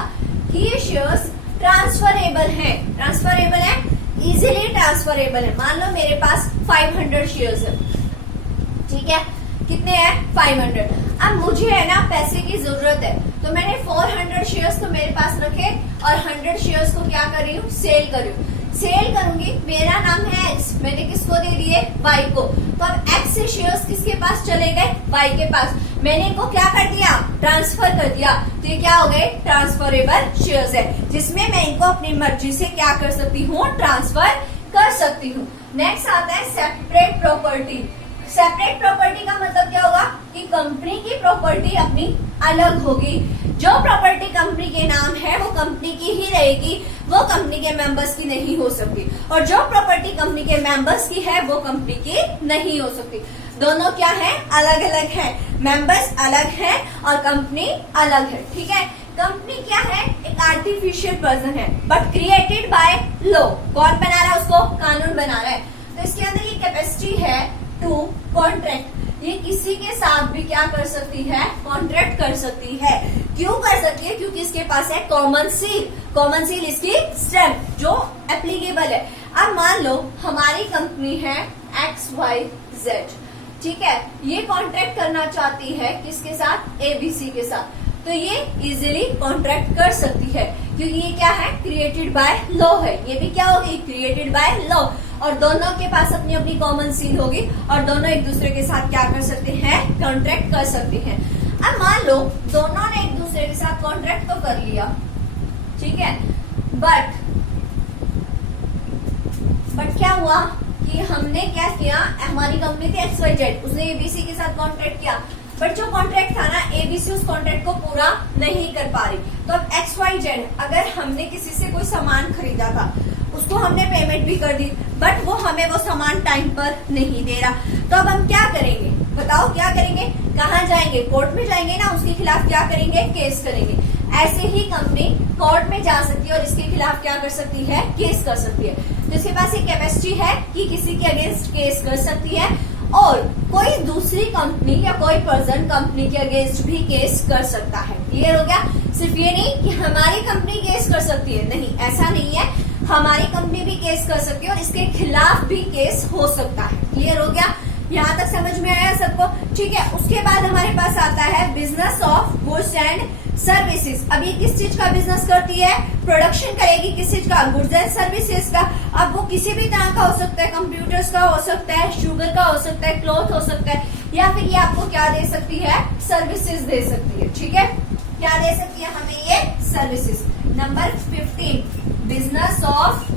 कि ये शेयर्स ट्रांसफरेबल है, ट्रांसफरेबल है, इजीली ट्रांसफरेबल है। मान लो मेरे पास 500 शेयर्स है, ठीक है, कितने हैं 500। अब मुझे है ना पैसे की जरूरत है, तो मैंने 400 शेयर्स तो मेरे पास रखे और 100 शेयर्स को क्या कर रही हूँ, सेल कर रही हूँ। सेल करूंगी, मेरा नाम है एक्स, मैंने किसको दे दिए, वाई को। तो अब एक्स से शेयर्स किसके पास चले गए, वाई के पास। मैंने इनको क्या कर दिया, ट्रांसफर कर दिया, तो ये क्या हो गए, ट्रांसफरेबल शेयर्स है, जिसमें मैं इनको अपनी मर्जी से क्या कर सकती हूँ, ट्रांसफर कर सकती हूँ। नेक्स्ट आता है सेपरेट प्रॉपर्टी। सेपरेट प्रॉपर्टी का मतलब क्या होगा कि कंपनी की प्रॉपर्टी अपनी अलग होगी। जो प्रॉपर्टी कंपनी के नाम है वो कंपनी की ही रहेगी, वो कंपनी के मेंबर्स की नहीं हो सकती। और जो प्रॉपर्टी कंपनी के मेंबर्स की है वो कंपनी की नहीं हो सकती। दोनों क्या है, अलग अलग है, मेंबर्स अलग है और कंपनी अलग है, ठीक है। कंपनी क्या है, एक आर्टिफिशियल पर्सन है, बट क्रिएटेड बाय लॉ। कौन बना रहा है उसको, कानून बना रहा है। तो इसके अंदर ये कैपेसिटी है टू कॉन्ट्रैक्ट, ये किसी के साथ भी क्या कर सकती है, कॉन्ट्रैक्ट कर सकती है। क्यों कर सकती है, क्योंकि इसके पास है कॉमन सील। कॉमन सील इसकी स्टैम्प जो एप्लीकेबल है। अब मान लो हमारी कंपनी है XYZ, ठीक है, ये कॉन्ट्रैक्ट करना चाहती है किसके साथ, ABC के साथ, तो ये इजीली कॉन्ट्रैक्ट कर सकती है, क्योंकि ये क्या है, क्रिएटेड बाय लॉ है। ये भी क्या होगी, क्रिएटेड बाय लॉ, और दोनों के पास अपनी अपनी कॉमन सील होगी और दोनों एक दूसरे के साथ क्या कर सकते हैं, कॉन्ट्रैक्ट कर सकते हैं। अब मान लो दोनों ने एक दूसरे के साथ कॉन्ट्रैक्ट तो कर लिया, ठीक है, बट क्या हुआ कि हमने क्या किया, हमारी कंपनी थी XYZ, उसने ABC के साथ कॉन्ट्रैक्ट किया, बट जो कॉन्ट्रैक्ट था ना, ABC उस कॉन्ट्रैक्ट को पूरा नहीं कर पा रही। तो अब XYZ, अगर हमने किसी से कोई सामान खरीदा था, उसको हमने पेमेंट भी कर दी, बट वो हमें वो सामान टाइम पर नहीं दे रहा, तो अब हम क्या करेंगे, बताओ क्या करेंगे, कहाँ जाएंगे, कोर्ट में जाएंगे ना, उसके खिलाफ क्या करेंगे, केस करेंगे। ऐसे ही कंपनी कोर्ट में जा सकती है और इसके खिलाफ क्या कर सकती है, केस कर सकती है। तो इसके पास एक कैपेसिटी है कि किसी के अगेंस्ट केस कर सकती है और कोई दूसरी कंपनी या कोई पर्सन कंपनी के अगेंस्ट भी केस कर सकता है। क्लियर हो गया। सिर्फ ये नहीं कि हमारी कंपनी केस कर सकती है, नहीं, ऐसा नहीं है, हमारी कंपनी भी केस कर सकती है और इसके खिलाफ भी केस हो सकता है। क्लियर हो गया, यहाँ तक समझ में आया सबको, ठीक है। उसके बाद हमारे पास आता है business of goods and services. अब ये किस चीज का बिजनेस करती है, प्रोडक्शन करेगी, किस चीज का, गुड्स एंड सर्विसेज का। अब वो किसी भी तरह का हो सकता है, कंप्यूटर्स का हो सकता है, शुगर का हो सकता है, क्लॉथ हो सकता है, या फिर ये आपको क्या दे सकती है, सर्विसेज दे सकती है, ठीक है। क्या दे सकती है हमें ये, services. Number 15, business of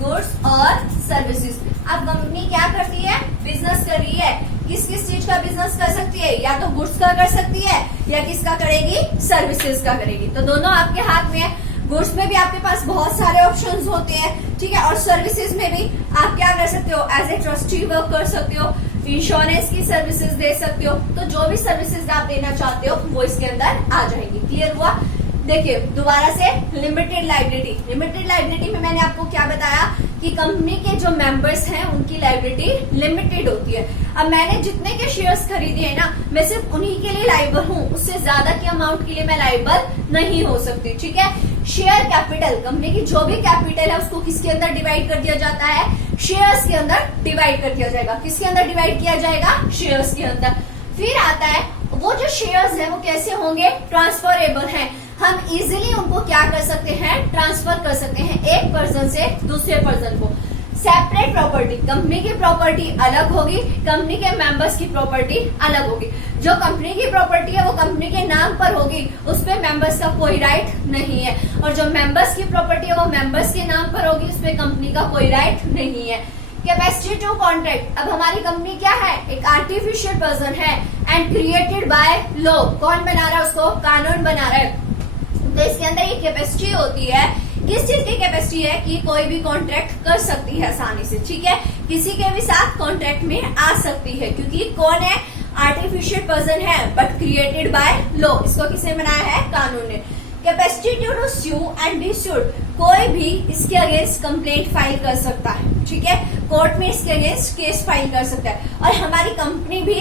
goods और सर्विसेज। अब कंपनी क्या करती है, बिजनेस कर रही है, किस किस चीज का बिजनेस कर सकती है, या तो गुड्स का कर सकती है या किसका करेगी, सर्विसेज का करेगी। तो दोनों आपके हाथ में है। गुड्स में भी आपके पास बहुत सारे ऑप्शंस होते हैं, ठीक है, और सर्विसेज में भी आप क्या कर सकते हो, एज ए ट्रस्टी वर्क कर सकते हो, इंश्योरेंस की सर्विसेज दे सकते हो। तो जो भी सर्विसेज आप देना चाहते हो वो इसके अंदर आ जाएगी। क्लियर हुआ। देखिए दोबारा से, लिमिटेड लायबिलिटी। लिमिटेड लायबिलिटी में मैंने आपको क्या बताया कि कंपनी के जो मेंबर्स हैं उनकी लायबिलिटी लिमिटेड होती है। अब मैंने जितने के शेयर्स खरीदे हैं ना, मैं सिर्फ उन्हीं के लिए लायबल हूँ, उससे ज्यादा के अमाउंट के लिए मैं लायबल नहीं हो सकती, ठीक है। शेयर कैपिटल, कंपनी की जो भी कैपिटल है उसको किसके अंदर डिवाइड कर दिया जाता है, शेयर्स के अंदर डिवाइड कर दिया जाएगा। किसके अंदर डिवाइड किया जाएगा, शेयर्स के अंदर। फिर आता है वो जो शेयर्स है वो कैसे होंगे, ट्रांसफरेबल हैं। हम इजीली उनको क्या कर सकते हैं, ट्रांसफर कर सकते हैं एक पर्सन से दूसरे पर्सन को। सेपरेट प्रॉपर्टी, कंपनी की प्रॉपर्टी अलग होगी, कंपनी के मेंबर्स की प्रॉपर्टी अलग होगी। जो कंपनी की प्रॉपर्टी है वो कंपनी के नाम पर होगी, उस पे मेंबर्स का कोई राइट नहीं है, और जो मेंबर्स की प्रॉपर्टी है वो मेंबर्स के नाम पर होगी, उस पे कंपनी का कोई राइट नहीं है। कैपेसिटी टू कॉन्ट्रैक्ट, अब हमारी कंपनी क्या है, एक आर्टिफिशियल पर्सन है एंड क्रिएटेड बाय लॉ। कौन बना रहा है उसको, कानून बना रहा है। तो इसके अंदर एक कैपेसिटी होती है, किस चीज की कैपेसिटी है कि कोई भी कॉन्ट्रैक्ट कर सकती है आसानी से, ठीक है, किसी के भी साथ कॉन्ट्रैक्ट में आ सकती है, क्योंकि कौन है, आर्टिफिशियल पर्सन है बट क्रिएटेड बाय लॉ। इसको किसने बनाया है, कानून ने। Capacity to sue and be sued, कोई भी इसके अगेंस्ट कंप्लेंट फाइल कर सकता है, ठीक है, कोर्ट में इसके अगेंस्ट केस फाइल कर सकता है, और हमारी कंपनी भी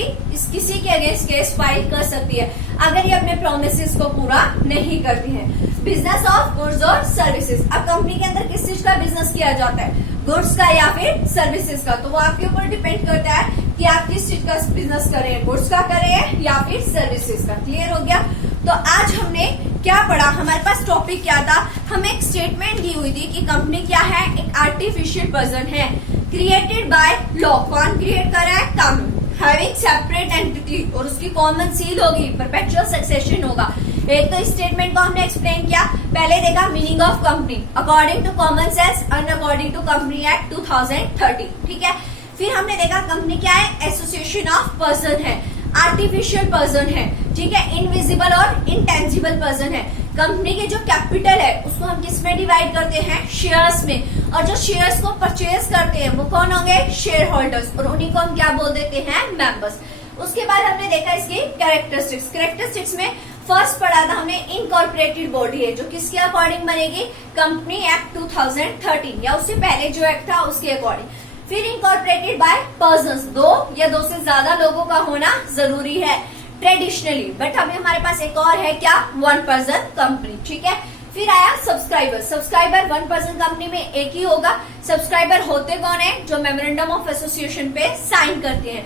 किसी के अगेंस्ट केस फाइल कर सकती है अगर ये अपने प्रोमिसेस को पूरा नहीं करती है। बिजनेस ऑफ गुड्स और सर्विसेज, अब कंपनी के अंदर किस चीज का बिजनेस किया जाता है, गुड्स का या फिर सर्विसेज का, तो वो आपके ऊपर डिपेंड करता है कि आप किस चीज का बिजनेस कर रहे हैं, गुड्स का कर रहे हैं या फिर सर्विसेज का। क्लियर हो गया। तो आज हमने क्या पढ़ा, हमारे पास टॉपिक क्या था, हमें एक स्टेटमेंट दी हुई थी कि कंपनी क्या है, एक आर्टिफिशियल पर्सन है, क्रिएटेड बाय लॉ, कौन क्रिएट कर रहा है, कानून, हैविंग सेपरेट एंटिटी, और उसकी कॉमन सील होगी, परपेचुअल सक्सेशन होगा। एक तो स्टेटमेंट को हमने एक्सप्लेन किया, पहले देखा meaning of company according to common sense and according to company act 2013, ठीक है। फिर हमने देखा कंपनी क्या है, एसोसिएशन ऑफ पर्सन है, आर्टिफिशियल पर्सन है, ठीक है, इनविजिबल और इंटेंजिबल पर्सन है। कंपनी के जो कैपिटल है उसको हम किस में डिवाइड करते हैं, शेयर्स में, और जो शेयर्स को परचेज करते हैं वो कौन होंगे, शेयर होल्डर्स, और उन्हीं को हम क्या बोल देते हैं, मेंबर्स। उसके बाद हमने देखा इसकी कैरेक्टरिस्टिक्स में फर्स्ट पढ़ा था हमने इनकॉर्पोरेटेड बॉडी है जो किसके अकॉर्डिंग बनेगी, कंपनी एक्ट 2013 या उससे पहले जो एक्ट था उसके अकॉर्डिंग। फिर इनकॉर्पोरेटेड बाय पर्सन्स, दो या दो से ज्यादा लोगों का होना जरूरी है ट्रेडिशनली, बट अभी हमारे पास एक और है क्या, वन पर्सन कंपनी, ठीक है। फिर आया सब्सक्राइबर वन पर्सन कंपनी में एक ही होगा। सब्सक्राइबर होते कौन है, जो मेमोरेंडम ऑफ एसोसिएशन पे साइन करते हैं।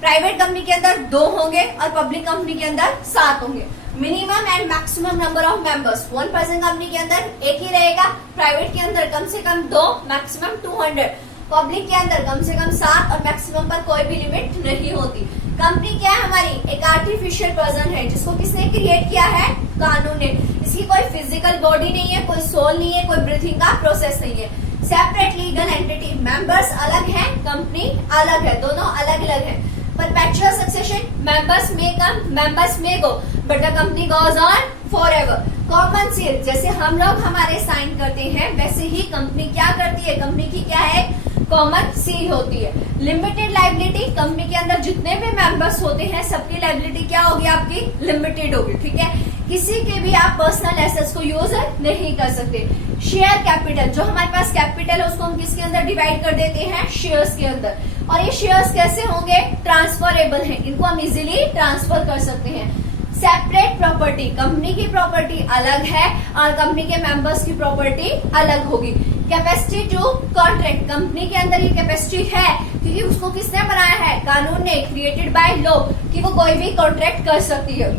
प्राइवेट कंपनी के अंदर 2 होंगे और पब्लिक कंपनी के अंदर 7 होंगे। Minimum and maximum number of members, one person company के अंदर एक ही रहेगा, प्राइवेट के अंदर कम से कम 2, मैक्सिमम 200, पब्लिक के अंदर कम से कम 7 और मैक्सिमम पर कोई भी लिमिट नहीं होती। कंपनी क्या है हमारी, एक आर्टिफिशियल पर्सन है जिसको किसने क्रिएट किया है, कानून ने। इसकी कोई फिजिकल बॉडी नहीं है, कोई सोल नहीं है, कोई ब्रीथिंग का प्रोसेस नहीं है। सेपरेट लीगल एंटिटी, मेंबर्स अलग है, कंपनी अलग है, दोनों अलग अलग है। परपेचुअल सक्सेशन, मेंबर्स में come, members may go, but the company goes on for ever. Common seal, जैसे हम लोग हमारे साइन करते हैं वैसे ही कंपनी क्या करती है, कंपनी की क्या है, कॉमन सील होती है। लिमिटेड लाइबिलिटी, कंपनी के अंदर जितने भी मेंबर्स होते हैं सबकी लाइबिलिटी क्या होगी, आपकी लिमिटेड होगी, ठीक है। किसी के भी आप पर्सनल एसेट्स को यूज नहीं कर सकते। शेयर कैपिटल, जो हमारे पास कैपिटल है उसको हम किसके अंदर डिवाइड कर देते हैं, शेयर्स के अंदर, और ये शेयर्स कैसे होंगे, ट्रांसफरेबल है, इनको हम इजीली ट्रांसफर कर सकते हैं। सेपरेट प्रॉपर्टी, कंपनी की प्रॉपर्टी अलग है और कंपनी के मेंबर्स की प्रॉपर्टी अलग होगी। कैपेसिटी टू कॉन्ट्रैक्ट, कंपनी के अंदर ये कैपेसिटी है क्योंकि उसको किसने बनाया है, कानून ने, क्रिएटेड बाय लॉ, कि वो कोई भी कॉन्ट्रैक्ट कर सकती है।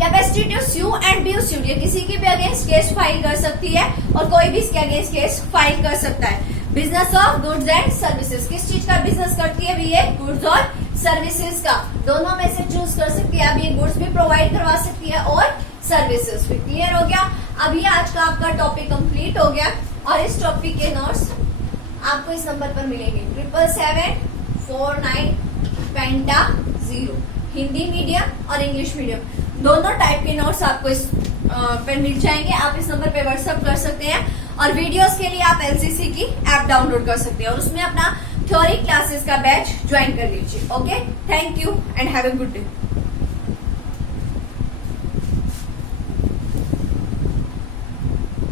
Capacity to sue and be sued, ये किसी के भी अगेंस्ट केस फाइल कर सकती है और कोई भी इसके अगेंस्ट केस फाइल कर सकता है। Business of goods and services, किस चीज का बिजनेस करती है, भी ये गुड्स और सर्विसेज का, दोनों में से चूज कर सकती है। अब ये गुड्स भी प्रोवाइड करवा सकती है और सर्विसेज भी। क्लियर हो गया। अभी आज का आपका टॉपिक कंप्लीट हो गया और इस टॉपिक के नोट्स आपको इस नंबर पर मिलेंगे 77749 पेंटा 0, हिंदी मीडियम और इंग्लिश मीडियम, दोनों टाइप के नोट्स आपको इस पर मिल जाएंगे। आप इस नंबर पे व्हाट्सएप कर सकते हैं और वीडियोस के लिए आप एलसीसी की ऐप डाउनलोड कर सकते हैं और उसमें अपना थ्योरी क्लासेस का बैच ज्वाइन कर लीजिए। Okay, thank you and have a good day.